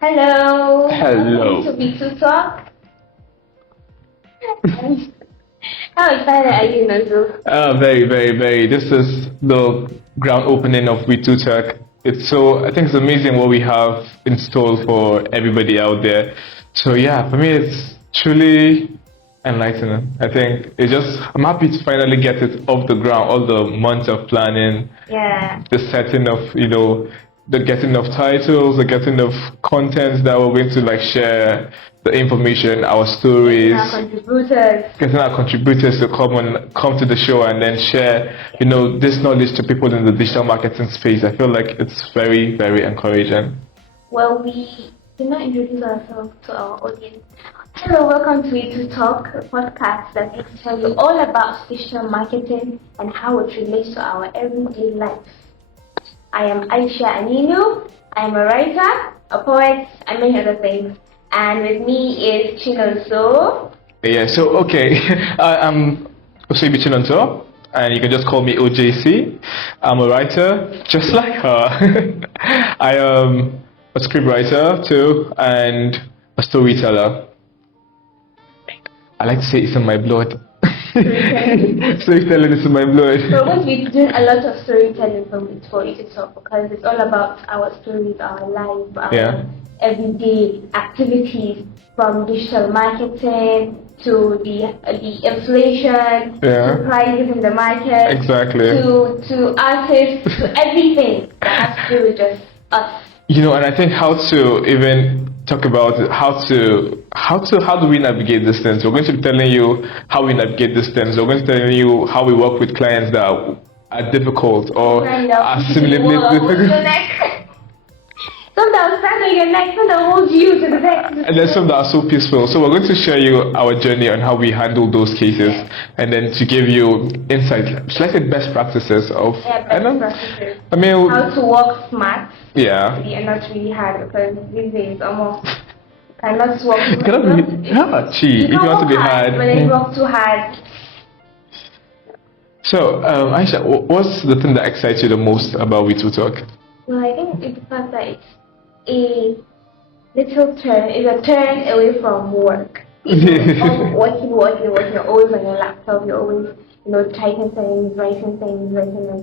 Hello. Hello. To be to talk. How excited are you, Nazu? Very, very, very. This is the ground opening of We Two Tech. I think it's amazing what we have in store for everybody out there. So yeah, for me, it's truly enlightening. I think I'm happy to finally get it off the ground. All the months of planning, Yeah. the setting of, the getting of titles, the getting of contents that we're going to like share, the information, our stories, Our contributors. getting our contributors to come to the show and then share, this knowledge to people in the digital marketing space. I feel like it's very, very encouraging. Well, we did not introduce ourselves to our audience. Hello, welcome to It to Talk, a podcast that will tell you all about digital marketing and how it relates to our everyday life. I am Aisha Aninu. I am a writer, a poet, and many other things. And with me is Chinonso. Yeah, so okay, I'm Osebi Chinonso, and you can just call me OJC. I'm a writer, just like her. I am a scriptwriter too, and a storyteller. I like to say it's in my blood. Storytelling is in my blood. So we're going to be doing a lot of storytelling for It to Talk because it's all about our stories, our life, our everyday activities, from digital marketing to the inflation, to prices in the market, to artists, to everything that has to do with just us. And I think how to even talk about how do we navigate these things. We're going to be telling you how we navigate these things. We're going to be telling you how we work with clients that are difficult or are similarly difficult. Some that will stand on your neck, some that hold you to the neck. And then some that are so peaceful. So we're going to share you our journey on how we handle those cases, and then to give you insight, like best practices of. Practices. I mean, how to work smart. Yeah. And not really hard because these days almost cannot work. It cannot be hard. If you want to be hard, but then you work too hard. So, Aisha, what's the thing that excites you the most about We Two Talk? Well, I think it's the fact that it's a turn away from work. Working, you're always on your laptop, you're always, typing things, writing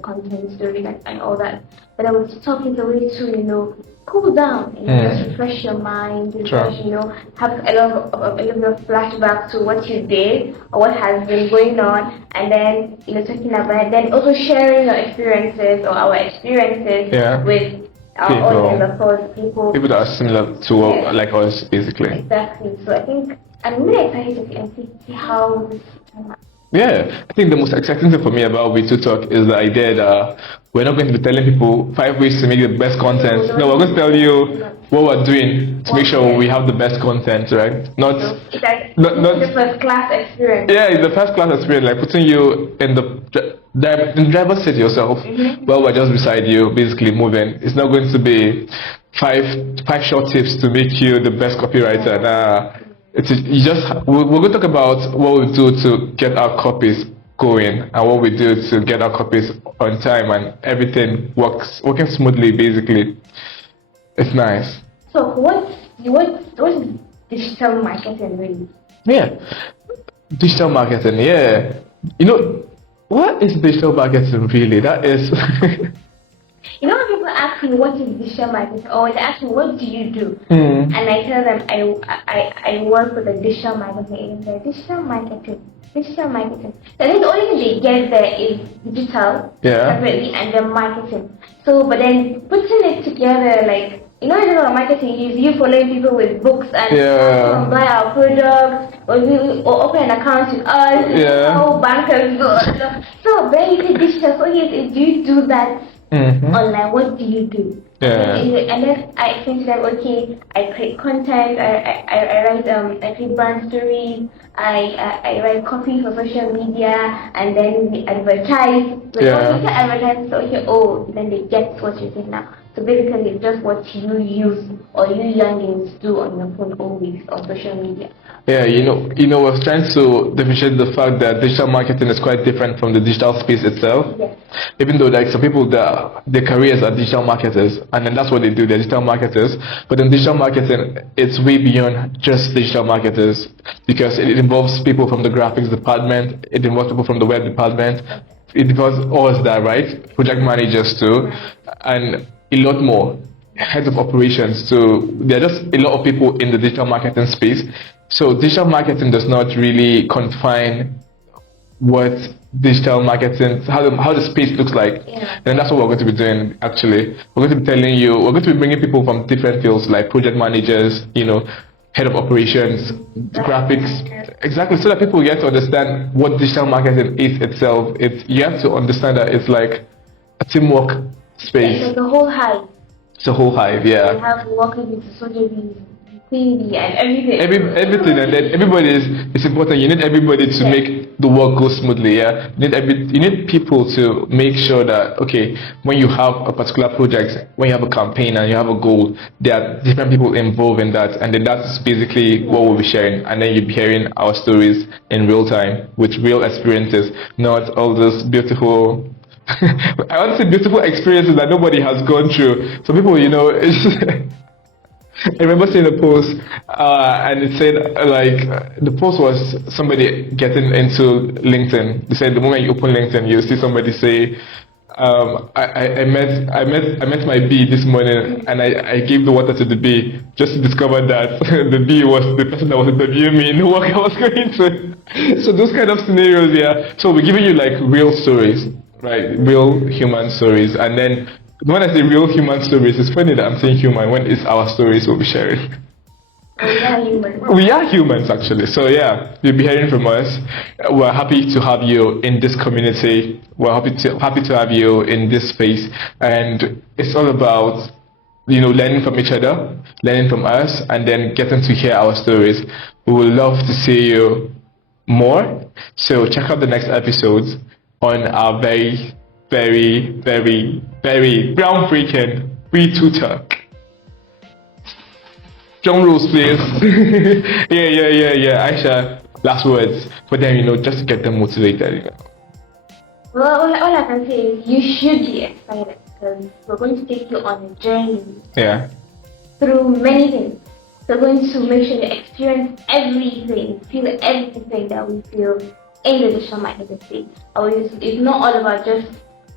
content, stories, and all that. But I was talking a way to, cool down and just refresh your mind, have a little bit of flashback to what you did or what has been going on, and then, talking about it, then also sharing your experiences or our experiences with our audience, of course, people that are similar to like us, basically. Exactly. So I think I'm really excited to see how this turns out. Yeah, I think the most exciting thing for me about We Two Talk is the idea that we're not going to be telling people 5 ways to make the best content. No, we're going to tell you what we're doing to make sure we have the best content, right? Not the first class experience. Yeah, it's the first class experience, like putting you in the driver's seat yourself, while we're just beside you, basically moving. It's not going to be five short tips to make you the best copywriter. Nah. We're going to talk about what we do to get our copies going and what we do to get our copies on time and everything working smoothly, basically. It's nice. So what is digital marketing really? Yeah, digital marketing, yeah. What is digital marketing really? That is when people ask me what is digital marketing, or they ask me what do you do, and I tell them I work with a digital marketing agency. Digital marketing. So I think the only thing they get there is digital separately and then marketing. So, but then putting it together, like digital marketing is you following people with books and come buy our products or open an account with us. How bankers go. So very digital. So yes, do you do that? Online, what do you do? And then I explain to them, okay, I create content, I write I create brand stories, I write copy for social media, and then we advertise. So once you advertise, so then they get what you did now. So basically, it's just what you use or you youngins do on your phone always or social media. Yeah, we're trying to differentiate the fact that digital marketing is quite different from the digital space itself. Yes. Even though like some people that their careers are digital marketers, and then that's what they do, they're digital marketers. But in digital marketing, it's way beyond just digital marketers because it involves people from the graphics department, it involves people from the web department, it involves us that, right? Project managers too, and a lot more. Heads of operations. So there are just a lot of people in the digital marketing space. So digital marketing does not really confine what digital marketing, how the space looks like. Yeah. And that's what we're going to be doing actually. We're going to be telling you, we're going to be bringing people from different fields like project managers, head of operations, graphics, exactly, so that people get to understand what digital marketing is itself. You have to understand that it's like a teamwork space. It's like a whole hive. It's a whole hive, yeah. You have working with the soldier bees, queen bee, and everything. Everything, and then everybody is important. You need everybody to make the work go smoothly. Yeah, you need people to make sure that okay, when you have a particular project, when you have a campaign and you have a goal, there are different people involved in that, and then that's basically what we'll be sharing. And then you'll be hearing our stories in real time with real experiences, not all those beautiful. I want to say beautiful experiences that nobody has gone through. Some people, I remember seeing a post, and it said the post was somebody getting into LinkedIn. They said the moment you open LinkedIn, you see somebody say, I met my bee this morning, and I gave the water to the bee just to discover that the bee was the person that was interviewing me in the work I was going to. So those kind of scenarios, yeah. So we're giving you like real stories. Right, real human stories. And then when I say real human stories, it's funny that I'm saying human when it's our stories we'll be sharing. We are humans. We are humans actually. So yeah, you'll be hearing from us. We're happy to have you in this community. We're happy to have you in this space. And it's all about learning from each other, learning from us, and then getting to hear our stories. We would love to see you more. So check out the next episodes on our very, very, very, very groundbreaking Free Talk. Drum rolls, please. Yeah. Aisha, last words for them, just to get them motivated. Well, all I can say is you should be excited because we're going to take you on a journey. Yeah. Through many things. We're going to make sure you experience everything, feel everything that we feel in the digital marketing space. It's not all about just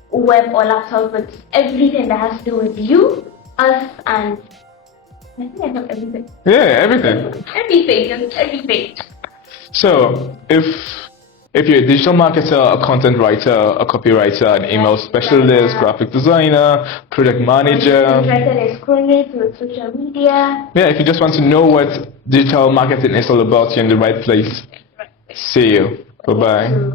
web or laptop, but everything that has to do with you, us, and I think I know everything. Yeah, everything. Just everything. So, if you're a digital marketer, a content writer, a copywriter, an email specialist, graphic designer, project manager, with social media. Yeah, if you just want to know what digital marketing is all about, you're in the right place. See you. Bye-bye.